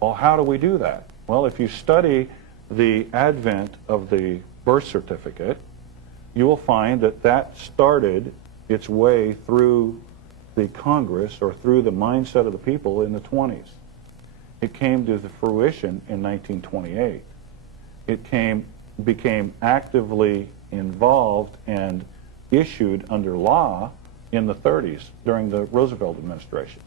Well, how do we do that? Well, if you study the advent of the birth certificate, you will find that that started its way through the Congress or through the mindset of the people in the 20s. It came to the fruition in 1928. It became actively involved and issued under law in the 30s during the Roosevelt administration.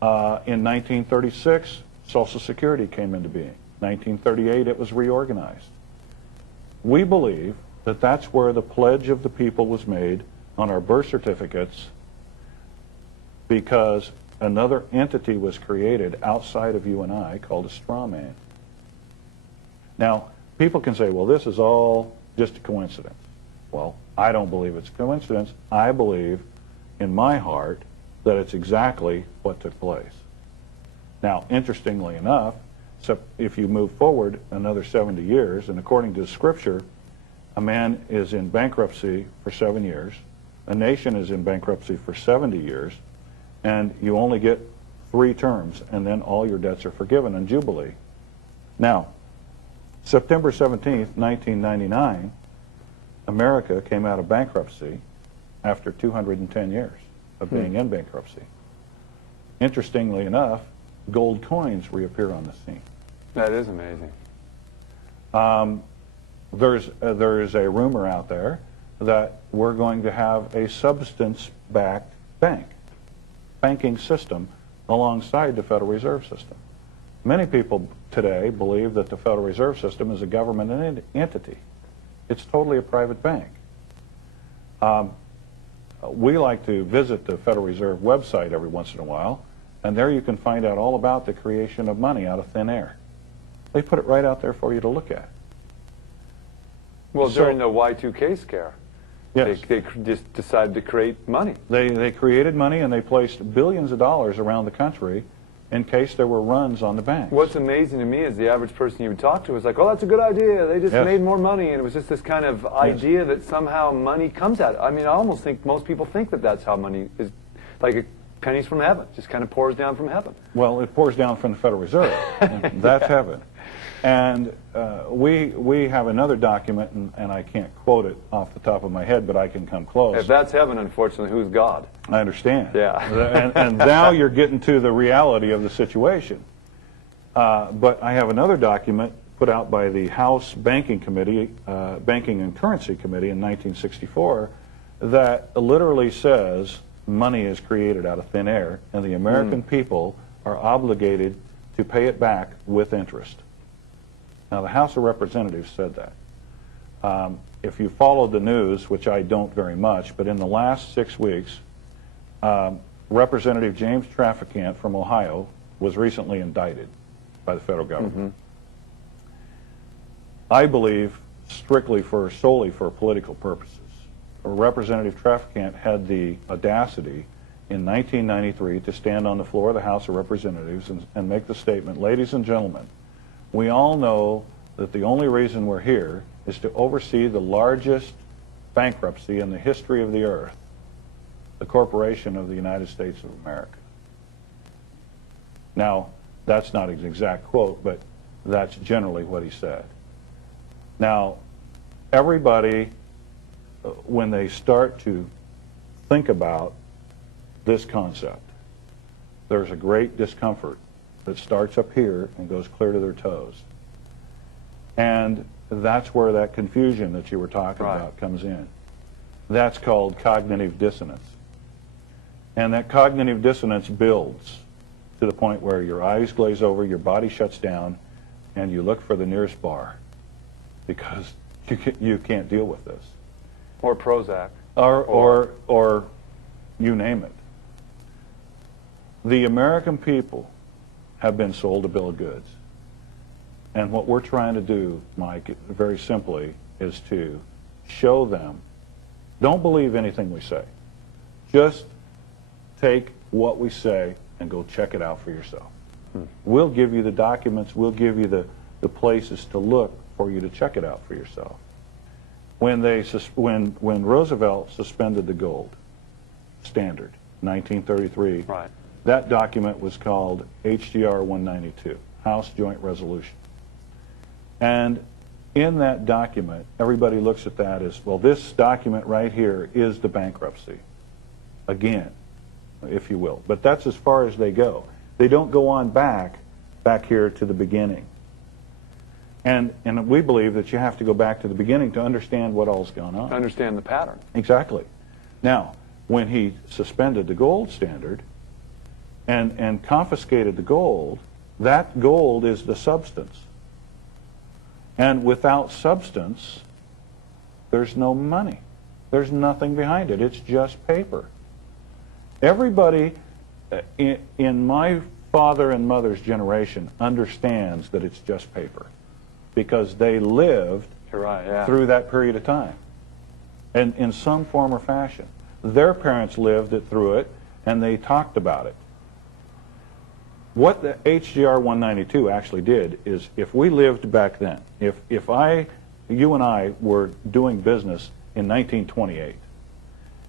In 1936, Social Security came into being. 1938, it was reorganized. We believe that that's where the pledge of the people was made on our birth certificates, because another entity was created outside of you and I called a straw man. Now, people can say, well, this is all just a coincidence. Well, I don't believe it's a coincidence. I believe in my heart that it's exactly what took place. Now, interestingly enough, so if you move forward another 70 years, and according to the scripture, a man is in bankruptcy for 7 years, a nation is in bankruptcy for 70 years, and you only get 3 terms, and then all your debts are forgiven in Jubilee. Now, September 17th, 1999, America came out of bankruptcy after 210 years of being in bankruptcy. Interestingly enough, gold coins reappear on the scene. That is amazing. There's a rumor out there that we're going to have a substance-backed banking system alongside the Federal Reserve System. Many people today believe that the Federal Reserve System is a government entity. It's totally a private bank. We like to visit the Federal Reserve website every once in a while, and there you can find out all about the creation of money out of thin air. They put it right out there for you to look at. Well, during the Y2K scare, yes, they just decided to create money. They created money, and they placed billions of dollars around the country in case there were runs on the banks. What's amazing to me is the average person you would talk to was like, oh, that's a good idea. They just made more money. And it was just this kind of idea that somehow money comes out. I mean, I almost think most people think that that's how money is, like pennies from heaven, just kind of pours down from heaven. Well, it pours down from the Federal Reserve. That's heaven. And we have another document, and I can't quote it off the top of my head, but I can come close. If that's heaven, unfortunately, who's God? I understand. Yeah. and now you're getting to the reality of the situation. But I have another document put out by the House Banking Committee, Banking and Currency Committee in 1964, that literally says money is created out of thin air, and the American people are obligated to pay it back with interest. Now, the House of Representatives said that. If you follow the news, which I don't very much, but in the last 6 weeks, Representative James Traficant from Ohio was recently indicted by the federal government. I believe strictly solely for political purposes. Representative Traficant had the audacity in 1993 to stand on the floor of the House of Representatives and make the statement, ladies and gentlemen, we all know that the only reason we're here is to oversee the largest bankruptcy in the history of the earth, the corporation of the United States of America. Now, that's not an exact quote, but that's generally what he said. Now, everybody, when they start to think about this concept, there's a great discomfort that starts up here and goes clear to their toes. And that's where that confusion that you were talking about comes in. That's called cognitive dissonance. And that cognitive dissonance builds to the point where your eyes glaze over, your body shuts down, and you look for the nearest bar because you can't deal with this. Or Prozac. Or you name it. The American people have been sold a bill of goods. And what we're trying to do, Mike, very simply, is to show them, don't believe anything we say. Just take what we say and go check it out for yourself. We'll give you the documents, we'll give you the places to look for you to check it out for yourself. When Roosevelt suspended the gold standard, 1933, That document was called HJR 192, House Joint Resolution. And in that document, everybody looks at that as, well, this document right here is the bankruptcy, again, if you will. But that's as far as they go. They don't go on back here to the beginning. And we believe that you have to go back to the beginning to understand what all's gone on. Understand the pattern. Exactly. Now, when he suspended the gold standard and confiscated the gold, that gold is the substance. And without substance, there's no money. There's nothing behind it. It's just paper. Everybody in my father and mother's generation understands that it's just paper because they lived through that period of time and in some form or fashion. Their parents lived it through it, and they talked about it. What the HJR 192 actually did is, if we lived back then, if you and I were doing business in 1928,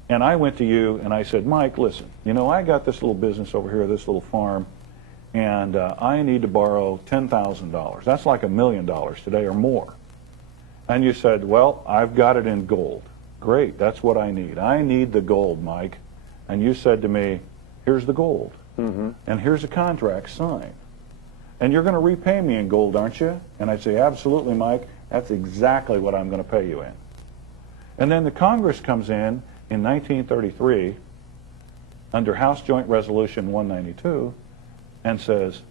and I went to you and I said, Mike, listen, you know, I got this little business over here, this little farm, and I need to borrow $10,000. That's like $1 million today or more. And you said, well, I've got it in gold. Great, that's what I need. I need the gold, Mike. And you said to me, here's the gold. Mm-hmm. And here's a contract signed. And you're going to repay me in gold, aren't you? And I'd say, absolutely, Mike. That's exactly what I'm going to pay you in. And then the Congress comes in 1933 under House Joint Resolution 192 and says,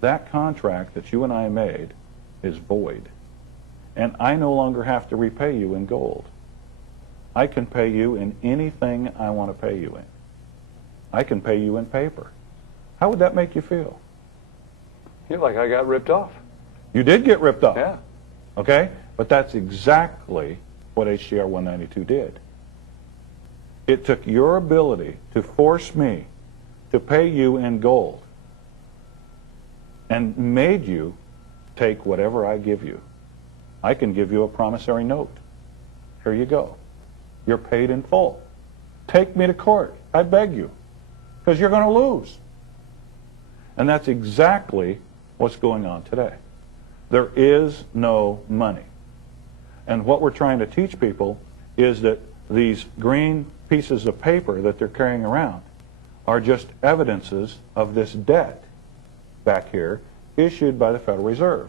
that contract that you and I made is void. And I no longer have to repay you in gold. I can pay you in anything I want to pay you in. I can pay you in paper. How would that make you feel? You're like, I got ripped off. You did get ripped off. Yeah. Okay? But that's exactly what HJR 192 did. It took your ability to force me to pay you in gold and made you take whatever I give you. I can give you a promissory note. Here you go. You're paid in full. Take me to court. I beg you. Because you're going to lose. And that's exactly what's going on today. There is no money. And what we're trying to teach people is that these green pieces of paper that they're carrying around are just evidences of this debt back here issued by the Federal Reserve.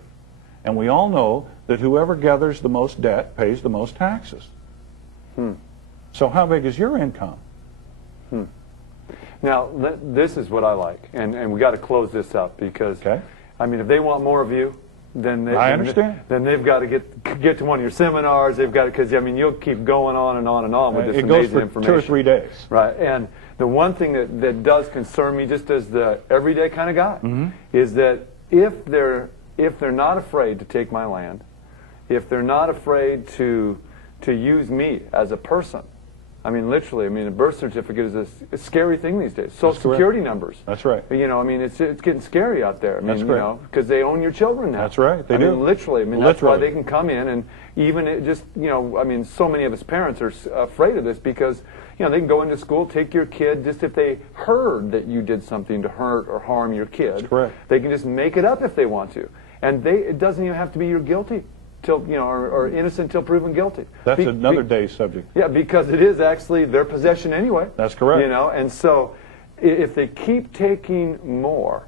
And we all know that whoever gathers the most debt pays the most taxes. So how big is your income? Now, this is what I like, and we got to close this up because, I mean, if they want more of you, then they've got to get to one of your seminars. They've got because I mean, you'll keep going on and on and on with this amazing information. It goes for 2 or 3 days. Right, and the one thing that does concern me, just as the everyday kind of guy, is that if they're not afraid to take my land, if they're not afraid to use me as a person. I mean, literally, I mean, a birth certificate is a scary thing these days. Social security numbers. That's right. You know, I mean, it's getting scary out there. I mean, you know, because they own your children now. That's right. They do. I mean, literally. I mean, that's why they can come in and even it just, you know, I mean, so many of us parents are afraid of this because, you know, they can go into school, take your kid, just if they heard that you did something to hurt or harm your kid. That's correct. They can just make it up if they want to. And it doesn't even have to be you're guilty. Till, you know, or innocent till proven guilty. That's another day's subject. Yeah, because it is actually their possession anyway. That's correct. You know, and so if they keep taking more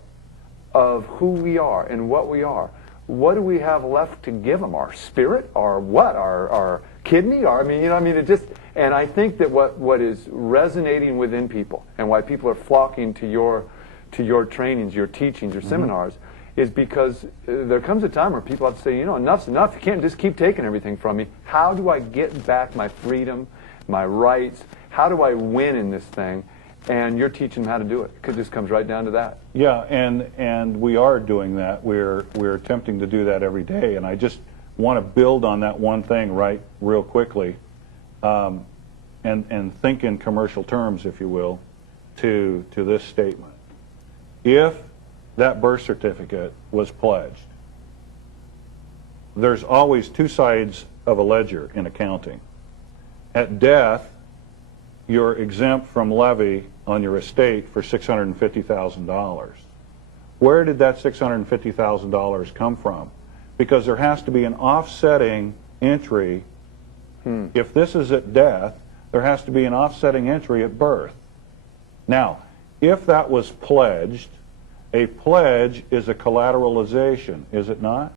of who we are and what we are, what do we have left to give them? Our spirit? Our what? Our kidney? I mean, you know, I mean, it just, and I think that what is resonating within people and why people are flocking to your trainings, your teachings, your seminars, is because there comes a time where people have to say, you know, enough's enough. You can't just keep taking everything from me. How do I get back my freedom, my rights? How do I win in this thing? And you're teaching them how to do it. It just comes right down to that. Yeah, and we are doing that. We're attempting to do that every day. And I just want to build on that one thing real quickly, and think in commercial terms, if you will, to this statement. If that birth certificate was pledged, there's always two sides of a ledger in accounting. At death, you're exempt from levy on your estate for $650,000. Where did that $650,000 come from? Because there has to be an offsetting entry. If this is at death, there has to be an offsetting entry at birth. Now, if that was pledged, a pledge is a collateralization, is it not?